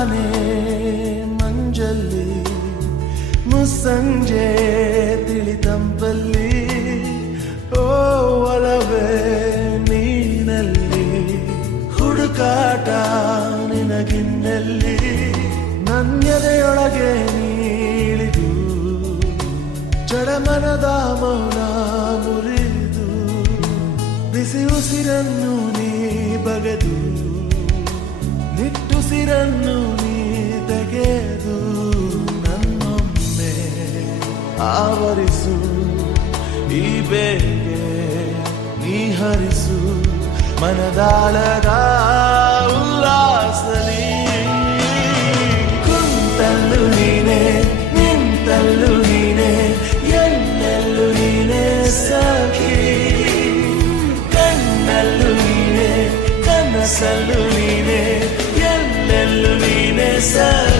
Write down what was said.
ತಾನೇ ಮಂಜಲ್ಲಿ ಮುಸ್ಸಂಜೆ ತಿಳಿತಂಪಲ್ಲಿ ಓ ಒಲವೇ ನೀನಲ್ಲಿ ಹುಡುಕಾಟ ನಿನಗಿನ್ನಲ್ಲಿ ನನ್ಯದೆಯೊಳಗೆ ನೀಳಿದು ಜಡಮನದ ಮೌನ ಮುರಿದು ಬಿಸಿ ಉಸಿರನ್ನು ನೀ ಬಗೆದು ನಿಟ್ಟುಸಿರನ್ನು ನೀ ತೆಗೆದು ನನ್ನೊಮ್ಮೆ ಆವರಿಸು ಈ ಬೇಗೆ ನೀ ಹರಿಸು ಮನದಾಳದ ಉಲ್ಲಾಸಲಿ ಕುಂತಲ್ಲು ನೀನೆ ನಿಂತಲ್ಲು ನೀನೆ ಎಲ್ಲೆಲ್ಲೂ ನೀನೆ ಸಖಿ ಕಣ್ಣಲ್ಲೂ ನೀನೆ ಕನಸಲ್ಲೂ ನೀನೆ ಎಲ್ಲೆಲ್ಲೂ ನೀನೆ ಸಖಿ